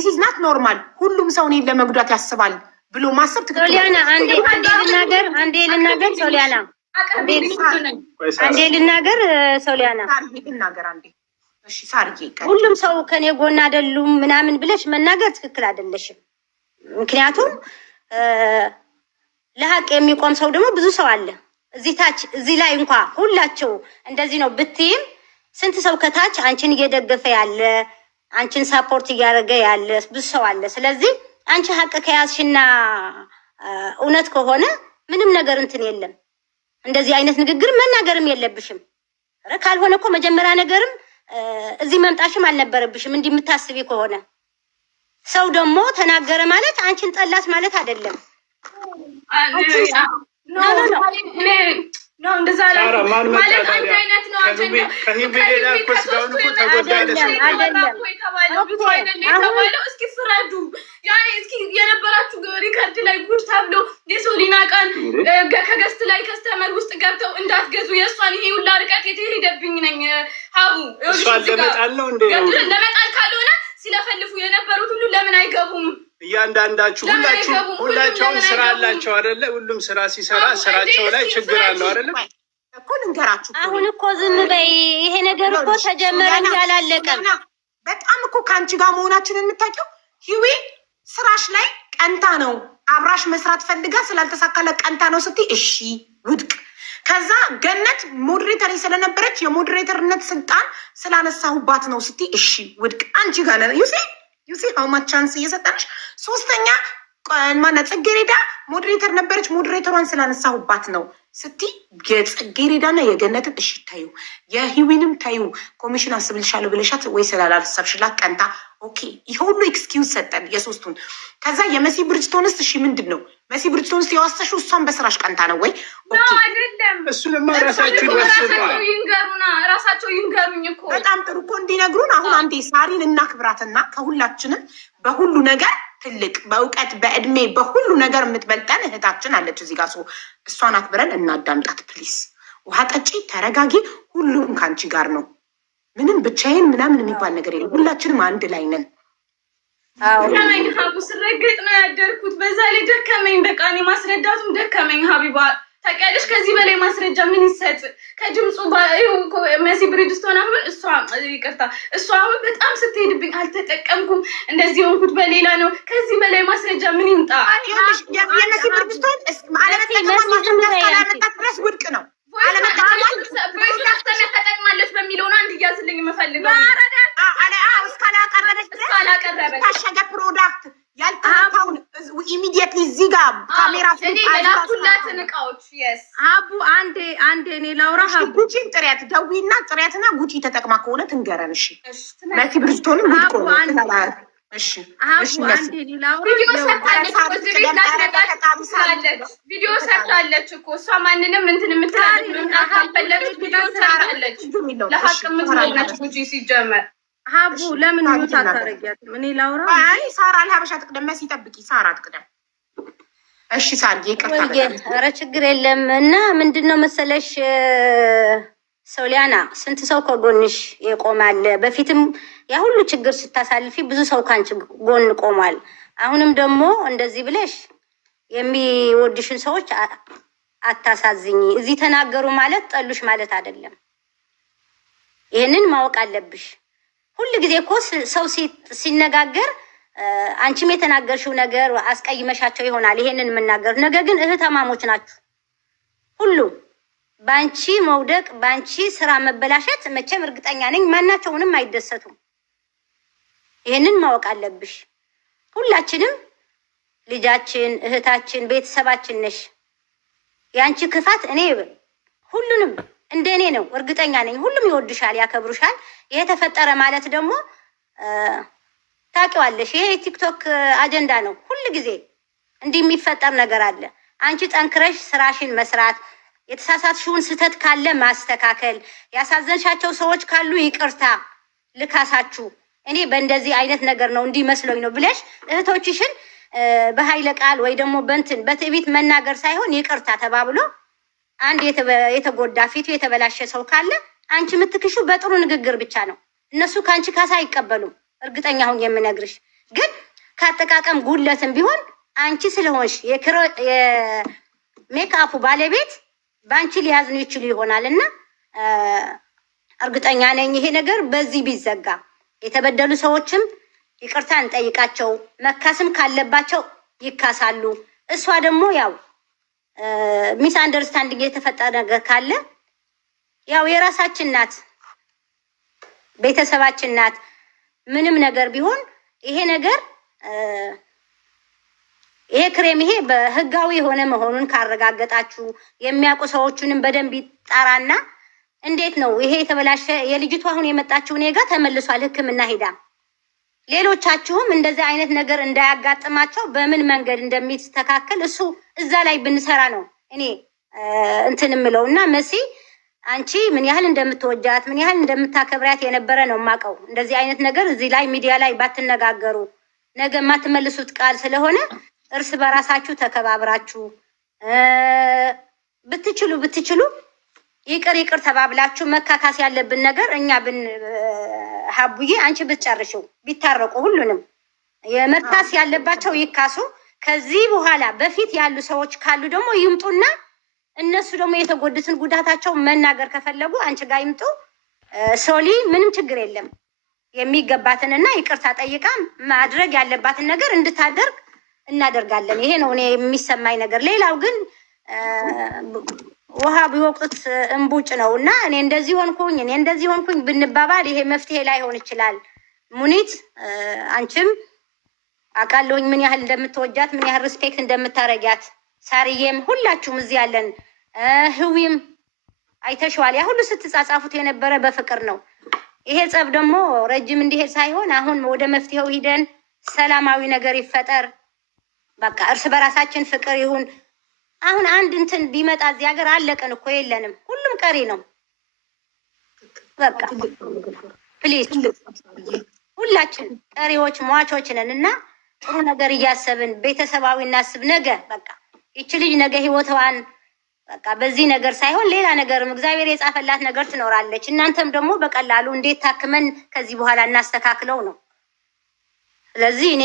ዚስ ኢዝ ናት ኖርማል። ሁሉም ሰው እኔን ለመጉዳት ያስባል ብሎ ማሰብ ትክክል። ሶሊያና አንዴ ልናገር ሶሊያና አንዴ ልናገር ሶሊያና ልናገር አንዴ። እሺ ሳርዬ፣ ሁሉም ሰው ከኔ ጎን አይደሉም ምናምን ብለሽ መናገር ትክክል አይደለሽም። ምክንያቱም ለሀቅ የሚቆም ሰው ደግሞ ብዙ ሰው አለ። እዚህ ታች እዚህ ላይ እንኳን ሁላቸው እንደዚህ ነው ብትይም ስንት ሰው ከታች አንቺን እየደገፈ ያለ አንቺን ሳፖርት እያደረገ ያለ ብዙ ሰው አለ። ስለዚህ አንቺ ሀቅ ከያዝሽና እውነት ከሆነ ምንም ነገር እንትን የለም። እንደዚህ አይነት ንግግር መናገርም የለብሽም። ካልሆነ እኮ መጀመሪያ ነገርም እዚህ መምጣሽም አልነበረብሽም። እንዲህ የምታስቢ ከሆነ ሰው ደግሞ ተናገረ ማለት አንቺን ጠላት ማለት አይደለም። ነው እንደዛ ማለት አንተ አይነት ነው። እስኪ ፍረዱ። ያኔ እስኪ የነበራችሁ ሪከርድ ላይ ጉድ ተብሎ የሶሊና ቀን ከገስት ላይ ከስተመር ውስጥ ገብተው እንዳትገዙ የእሷን ይሄ ሁላ ርቀት የተሄደብኝ ነኝ ሀቡ እሷን ለመጣል ነው እንዴ? ለመጣል ካልሆነ ሲለፈልፉ የነበሩት ሁሉ ለምን አይገቡም? እያንዳንዳችሁ ሁላቸውም ስራ አላቸው አይደለ? ሁሉም ስራ ሲሰራ ስራቸው ላይ ችግር አለው አይደለ? እኮ ልንገራችሁ። አሁን እኮ ዝም በይ። ይሄ ነገር እኮ ተጀመረ እንጂ አላለቀም። በጣም እኮ ከአንቺ ጋር መሆናችንን የምታውቂው ሂዊ ስራሽ ላይ ቀንታ ነው አብራሽ መስራት ፈልጋ ስላልተሳካለ ቀንታ ነው ስትይ እሺ ውድቅ። ከዛ ገነት ሞዴሬተር ስለነበረች የሞዴሬተርነት ስልጣን ስላነሳሁባት ነው ስትይ እሺ ውድቅ። አንቺ ጋር ነው ዩሲ ሀው ማች ቻንስ እየሰጠንሽ። ሶስተኛ ማነው ጽጌሬዳ ሞዴሬተር ነበረች፣ ሞዴሬተሯን ስላነሳሁባት ነው ስትይ የጽጌሬዳና የገነትን እሺ ታዩ፣ የሂዊንም ታዩ። ኮሚሽን አስብልሻለሁ ብለሻት ወይ ስላላሰብሽላት ቀንታ ኦኬ። ይሄ ሁሉ ኤክስኪውዝ ሰጠን የሶስቱን። ከዛ የመሲ ብርጅቶንስ እሺ ምንድን ነው መሲ ብርጅቶንስ የዋሰሽው እሷን በስራሽ ቀንታ ነው ወይ? ኦኬ እሱንማ ራሳቸው ይንገሩና ራሳቸው ይንገሩኝ እኮ በጣም ጥሩ እኮ እንዲነግሩን። አሁን አንዴ ሳሪን እናክብራትና ከሁላችንም በሁሉ ነገር ትልቅ በእውቀት በእድሜ በሁሉ ነገር የምትበልጠን እህታችን አለች እዚህ ጋር። እሷን አክብረን እናዳምጣት ፕሊስ። ውሃ ጠጪ፣ ተረጋጊ። ሁሉም ከአንቺ ጋር ነው። ምንም ብቻዬን ምናምን የሚባል ነገር የለም። ሁላችንም አንድ ላይ ነን። ደከመኝ ሀቡ፣ ስረገጥ ነው ያደርኩት። በዛ ላይ ደከመኝ። በቃ እኔ ማስረዳቱም ደከመኝ። ሀቢባ ታውቂያለሽ፣ ከዚህ በላይ ማስረጃ ምን ይሰጥ? ከድምፁ መሲ ብሪጅስቶን አሁን እሷ አሁን በጣም ስትሄድብኝ አልተጠቀምኩም፣ እንደዚህ ሆንኩት በሌላ ነው። ከዚህ በላይ ማስረጃ ምን ይምጣ? የመሲ ብሪጅስቶን አለመጣት ድረስ ውድቅ ነው። ተጠቅማለች በሚለውን አንድ እያዝልኝ የምፈልገው እስካላቀረበች ታሸገ ፕሮዳክት ያልተነካውን ኢሚዲየትሊ እዚህ ጋር ካሜራ ያላቱላትን እቃዎች ሀቡ አንዴ እኔ ላውራ። ሀቡ ጉቺን ጥሪያት ደዊና ጥሪያትና ጉቺ ተጠቅማ ከሆነ ትንገረን። እሺ መሲ ብሪጅስቶንም ውድቅ ነው። እሺ አንዴ እኔ ላውራ። ቪዲዮ ሰርታለች እኮ እሷ ማንንም እንትን የምትላለች መምጣት አልፈለገች። ቪዲዮ ሰርታለች። ለሀቅ የምትሆነች ጉቺ ሲጀመር ሀቡ ለምን ሚውት አታረጊያትም? እኔ ላውራ። አይ ሳራ ለሀበሻ ትቅደም፣ መሲ ጠብቂ፣ ሳራ ትቅደም። እሺ ሳርዬ ይቅርታ። ኧረ ችግር የለም። እና ምንድነው መሰለሽ ሶሊያና ስንት ሰው ከጎንሽ ይቆማል። በፊትም ያ ሁሉ ችግር ስታሳልፊ ብዙ ሰው ካንቺ ጎን ቆሟል። አሁንም ደግሞ እንደዚህ ብለሽ የሚወድሽን ሰዎች አታሳዝኝ። እዚህ ተናገሩ ማለት ጠሉሽ ማለት አይደለም። ይህንን ማወቅ አለብሽ። ሁሉ ጊዜ እኮ ሰው ሲነጋገር አንቺም የተናገርሽው ነገር አስቀይመሻቸው ይሆናል። ይሄንን የምናገር ነገር ግን እህተማሞች ናችሁ። ሁሉ በአንቺ መውደቅ በአንቺ ስራ መበላሸት መቼም እርግጠኛ ነኝ ማናቸውንም አይደሰቱም። ይሄንን ማወቅ አለብሽ። ሁላችንም ልጃችን፣ እህታችን፣ ቤተሰባችን ነሽ። የአንቺ ክፋት እኔ ሁሉንም እንደ እኔ ነው እርግጠኛ ነኝ። ሁሉም ይወድሻል፣ ያከብሩሻል። ይሄ ተፈጠረ ማለት ደግሞ ታውቂዋለሽ፣ ይሄ የቲክቶክ አጀንዳ ነው። ሁሉ ጊዜ እንዲህ የሚፈጠር ነገር አለ። አንቺ ጠንክረሽ ስራሽን መስራት፣ የተሳሳትሽውን ስህተት ካለ ማስተካከል፣ ያሳዘንሻቸው ሰዎች ካሉ ይቅርታ ልካሳችሁ እኔ በእንደዚህ አይነት ነገር ነው እንዲመስለኝ ነው ብለሽ እህቶችሽን በኃይለ ቃል ወይ ደግሞ በእንትን በትዕቢት መናገር ሳይሆን ይቅርታ ተባብሎ አንድ የተጎዳ ፊቱ የተበላሸ ሰው ካለ አንቺ የምትክሹ በጥሩ ንግግር ብቻ ነው። እነሱ ከአንቺ ካሳ አይቀበሉም። እርግጠኛ ሁን የምነግርሽ። ግን ካጠቃቀም ጉድለትም ቢሆን አንቺ ስለሆንሽ የሜካፑ ባለቤት በአንቺ ሊያዝኑ ይችሉ ይሆናል እና እርግጠኛ ነኝ ይሄ ነገር በዚህ ቢዘጋ የተበደሉ ሰዎችም ይቅርታ እንጠይቃቸው፣ መካስም ካለባቸው ይካሳሉ። እሷ ደግሞ ያው ሚስ አንደርስታንዲንግ የተፈጠረ ነገር ካለ ያው የራሳችን ናት፣ ቤተሰባችን ናት። ምንም ነገር ቢሆን ይሄ ነገር ይሄ ክሬም ይሄ በህጋዊ የሆነ መሆኑን ካረጋገጣችሁ የሚያውቁ ሰዎችንም በደንብ ይጣራና እንዴት ነው ይሄ የተበላሸ የልጅቷ አሁን የመጣችው እኔ ጋር ተመልሷል ሕክምና ሄዳ ሌሎቻችሁም እንደዚህ አይነት ነገር እንዳያጋጥማቸው በምን መንገድ እንደሚስተካከል እሱ እዛ ላይ ብንሰራ ነው እኔ እንትን የምለው እና መሲ አንቺ ምን ያህል እንደምትወጃት ምን ያህል እንደምታከብሪያት የነበረ ነው የማውቀው። እንደዚህ አይነት ነገር እዚህ ላይ ሚዲያ ላይ ባትነጋገሩ ነገ የማትመልሱት ቃል ስለሆነ እርስ በራሳችሁ ተከባብራችሁ ብትችሉ ይቅር ተባብላችሁ መካካስ ያለብን ነገር እኛ ሀቡዬ አንቺ ብትጨርሽው ቢታረቁ ሁሉንም የመካስ ያለባቸው ይካሱ። ከዚህ በኋላ በፊት ያሉ ሰዎች ካሉ ደግሞ ይምጡና እነሱ ደግሞ የተጎዱትን ጉዳታቸው መናገር ከፈለጉ አንቺ ጋር ይምጡ። ሶሊ ምንም ችግር የለም። የሚገባትንና ይቅርታ ጠይቃ ማድረግ ያለባትን ነገር እንድታደርግ እናደርጋለን። ይሄ ነው እኔ የሚሰማኝ ነገር። ሌላው ግን ውሃ ቢወቅጡት እንቡጭ ነው እና እኔ እንደዚህ ሆንኩኝ ብንባባል ይሄ መፍትሄ ላይሆን ይችላል። ሙኒት አንቺም አውቃለሁኝ ምን ያህል እንደምትወጃት ምን ያህል ሪስፔክት እንደምታረጊያት፣ ሳርዬም ሁላችሁም እዚህ ያለን ህዊም አይተሽዋል። ያ ሁሉ ስትጻጻፉት የነበረ በፍቅር ነው። ይሄ ጸብ ደግሞ ረጅም እንዲሄድ ሳይሆን አሁን ወደ መፍትሄው ሂደን ሰላማዊ ነገር ይፈጠር። በቃ እርስ በራሳችን ፍቅር ይሁን። አሁን አንድ እንትን ቢመጣ እዚህ ሀገር አለቀን እኮ የለንም። ሁሉም ቀሪ ነው። በቃ ፕሊዝ ሁላችን ቀሪዎች ሟቾች ነን እና ጥሩ ነገር እያሰብን ቤተሰባዊ እናስብ። ነገ በቃ ይቺ ልጅ ነገ ህይወቷን በቃ በዚህ ነገር ሳይሆን ሌላ ነገርም እግዚአብሔር የጻፈላት ነገር ትኖራለች። እናንተም ደግሞ በቀላሉ እንዴት ታክመን ከዚህ በኋላ እናስተካክለው ነው። ስለዚህ እኔ